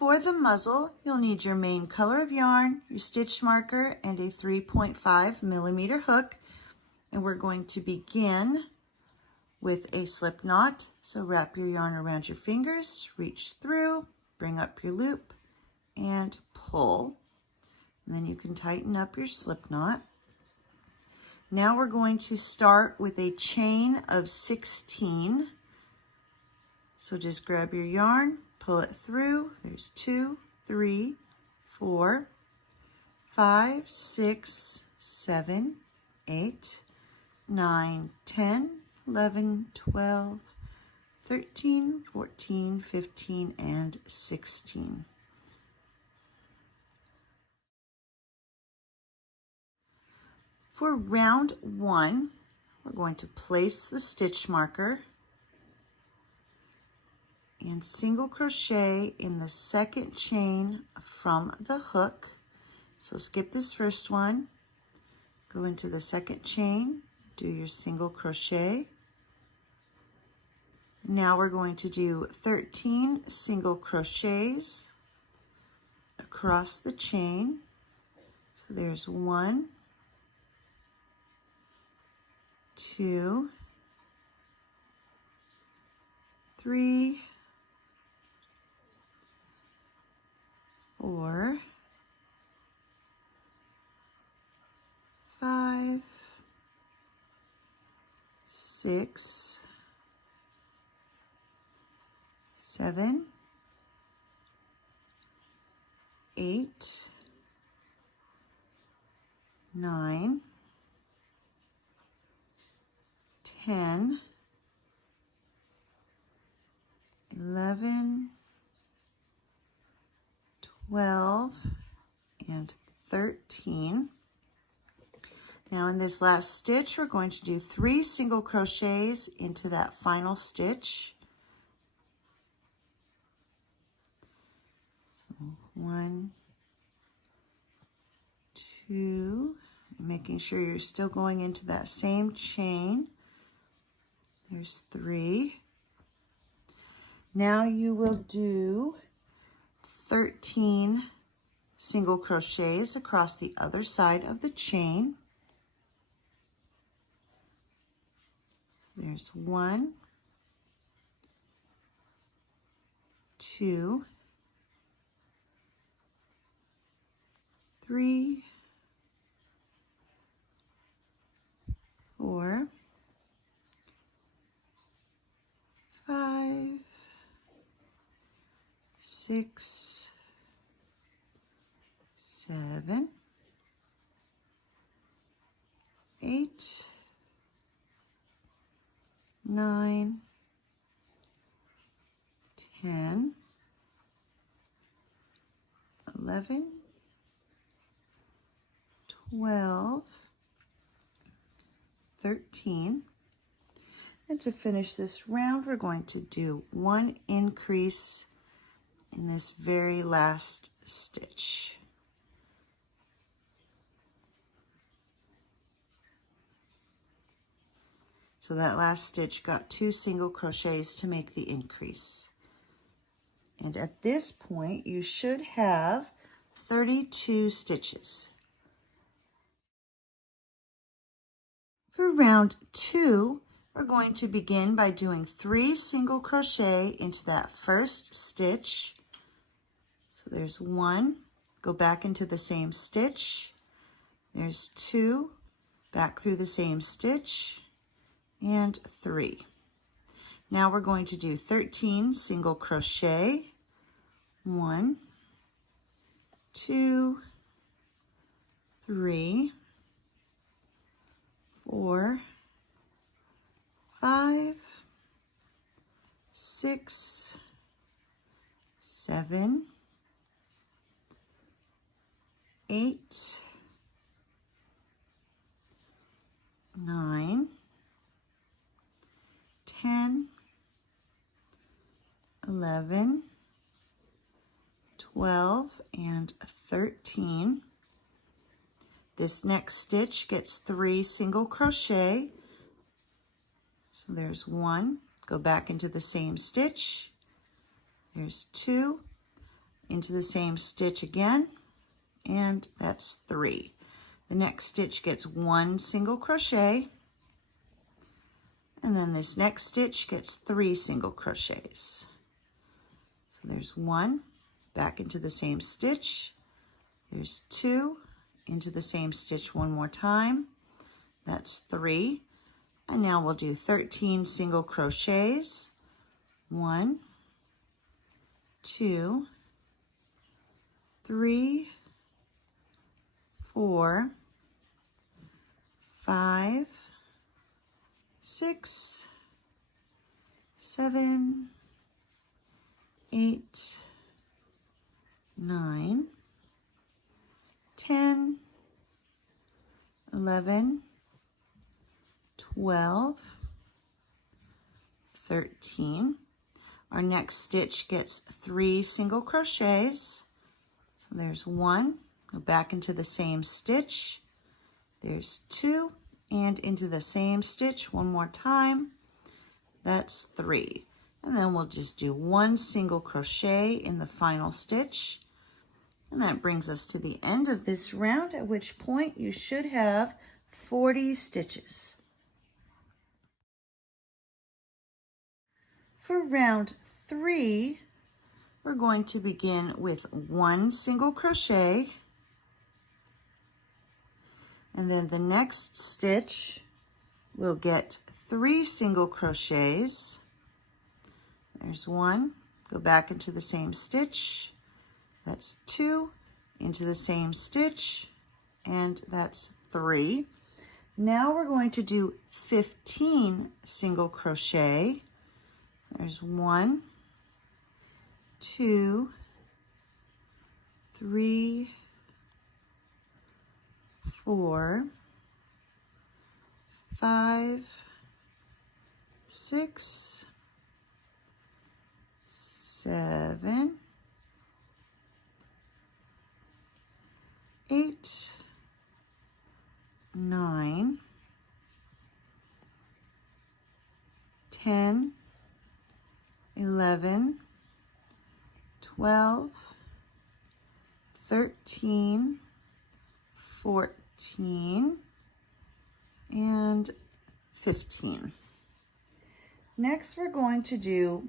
For the muzzle, you'll need your main color of yarn, your stitch marker, and a 3.5 millimeter hook. And we're going to begin with a slip knot. So wrap your yarn around your fingers, reach through, bring up your loop, and pull. And then you can tighten up your slip knot. Now we're going to start with a chain of 16. So just grab your yarn, pull it through. There's 2, 3, 4, 5, 6, 7, 8, 9, 10, 11, 12, 13, 14, 15, and 16. For round 1, we're going to place the stitch marker and single crochet in the second chain from the hook. So skip this first one, go into the second chain, do your single crochet. Now we're going to do 13 single crochets across the chain. So there's 1, 2, 3, 4, 5, 6, 7, 8, 9, 10, 11, 12, and 13. Now in this last stitch, we're going to do 3 single crochets into that final stitch. So 1, 2, and making sure you're still going into that same chain. There's 3. Now you will do 13 single crochets across the other side of the chain. There's 1, 2, 3, 4, 5, 6, 7, 8, 9, 10, 11, 12, 13. And to finish this round, we're going to do 1 increase in this very last stitch. So that last stitch got 2 single crochets to make the increase. And at this point, you should have 32 stitches. For round 2, we're going to begin by doing 3 single crochet into that first stitch. So there's 1, go back into the same stitch. There's 2, back through the same stitch, and 3. Now we're going to do 13 single crochet. 1, 2, 3, 4, 5, 6, 7, 8, 9, 10, 11, 12, and 13. This next stitch gets 3 single crochet. So there's 1, go back into the same stitch. There's 2, into the same stitch again, and that's 3. The next stitch gets 1 single crochet, and then this next stitch gets 3 single crochets. So there's 1, back into the same stitch, there's 2, into the same stitch one more time, that's 3, and now we'll do 13 single crochets. 1, 2, 3, 4, 5, 6, 7, 8, 9, 10, 11, 12, 13. Our next stitch gets 3 single crochets. So there's 1, go back into the same stitch. There's 2, and into the same stitch one more time. That's 3. And then we'll just do 1 single crochet in the final stitch. And that brings us to the end of this round, at which point you should have 40 stitches. For round 3, we're going to begin with 1 single crochet, and then the next stitch we'll get 3 single crochets. There's 1, go back into the same stitch, that's 2, into the same stitch, and that's 3. Now we're going to do 15 single crochet. There's 1, 2, 3, 4, 5, 6, 7, 8, 9, 10, 11, 12, 13, 14, and 15. Next, we're going to do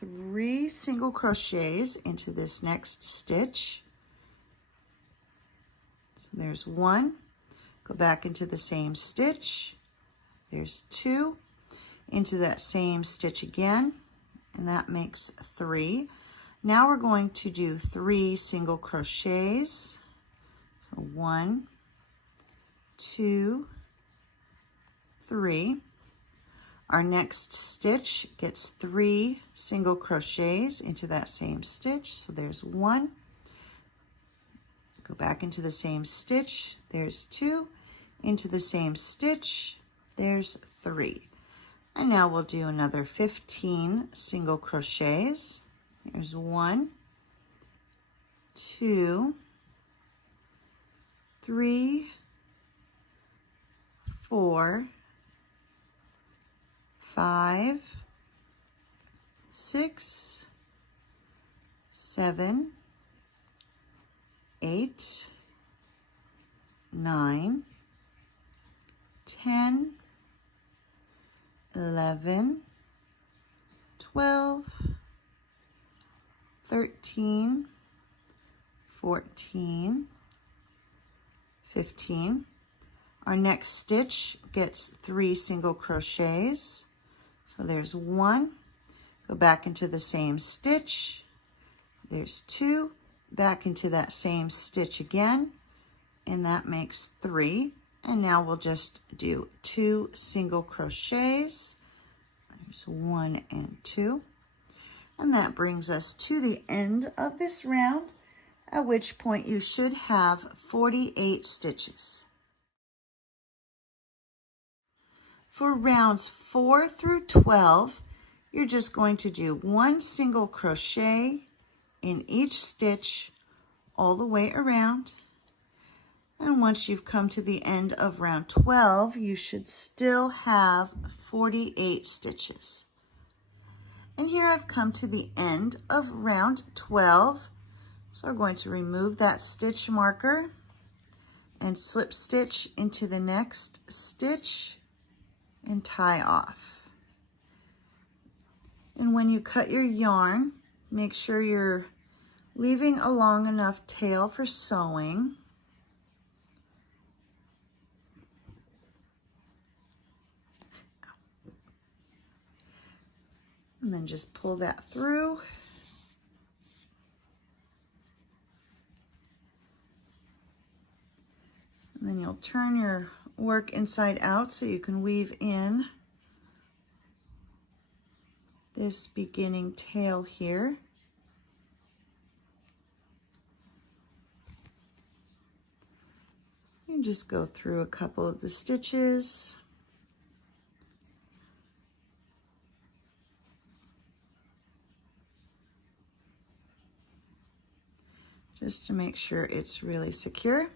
3 single crochets into this next stitch. So there's 1, go back into the same stitch. There's 2, into that same stitch again, and that makes 3. Now we're going to do 3 single crochets. So 1, 2, 3. Our next stitch gets 3 single crochets into that same stitch. So there's 1, go back into the same stitch, there's 2, into the same stitch, there's 3. And now we'll do another 15 single crochets. Here's 1, 2, 3, 4, 5, 6, 7, 8, 9, 10, 11, 12, 13, 14, 15. Our next stitch gets 3 single crochets. So there's 1, go back into the same stitch. There's 2, back into that same stitch again, and that makes 3. And now we'll just do 2 single crochets. There's 1 and 2. And that brings us to the end of this round, at which point you should have 48 stitches. For rounds 4 through 12, you're just going to do 1 single crochet in each stitch all the way around. And once you've come to the end of round 12, you should still have 48 stitches. And here I've come to the end of round 12. So we're going to remove that stitch marker and slip stitch into the next stitch and tie off. And when you cut your yarn, make sure you're leaving a long enough tail for sewing. And then just pull that through. And then you'll turn your work inside out so you can weave in this beginning tail here. You just go through a couple of the stitches. Just to make sure it's really secure.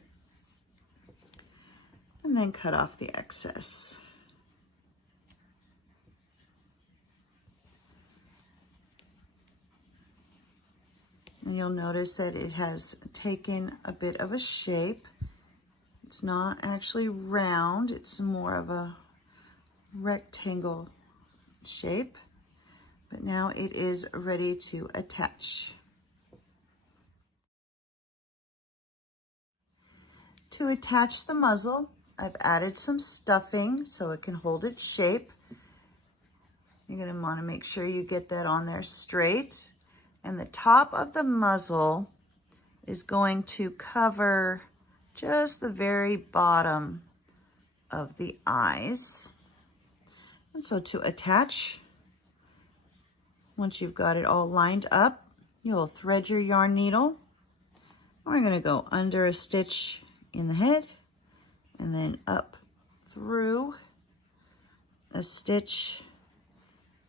And then cut off the excess. And you'll notice that it has taken a bit of a shape. It's not actually round, it's more of a rectangle shape, but now it is ready to attach. To attach the muzzle, I've added some stuffing so it can hold its shape. You're going to want to make sure you get that on there straight. And the top of the muzzle is going to cover just the very bottom of the eyes. And so to attach, once you've got it all lined up, you'll thread your yarn needle. We're going to go under a stitch in the head and then up through a stitch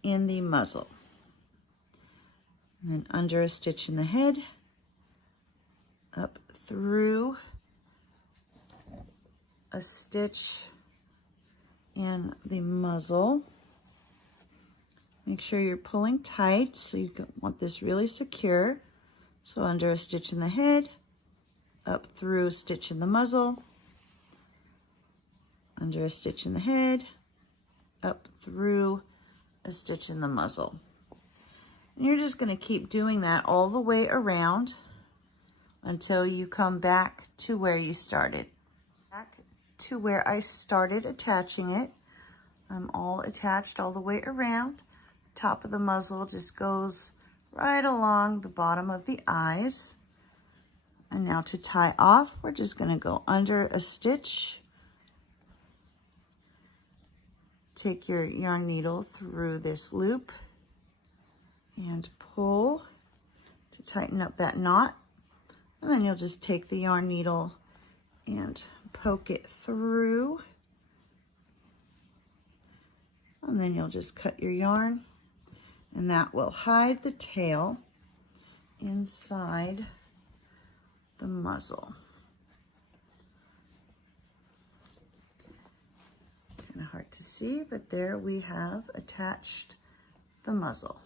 in the muzzle. And then under a stitch in the head, up through a stitch in the muzzle. Make sure you're pulling tight, so you want this really secure. So under a stitch in the head, up through a stitch in the muzzle, under a stitch in the head, up through a stitch in the muzzle. And you're just going to keep doing that all the way around until you come back to where you started. Back to where I started attaching it. I'm all attached all the way around. The top of the muzzle just goes right along the bottom of the eyes. And now to tie off, we're just going to go under a stitch. Take your yarn needle through this loop and pull to tighten up that knot. And then you'll just take the yarn needle and poke it through. And then you'll just cut your yarn, and that will hide the tail inside the muzzle. Kind of hard to see, but there we have attached the muzzle.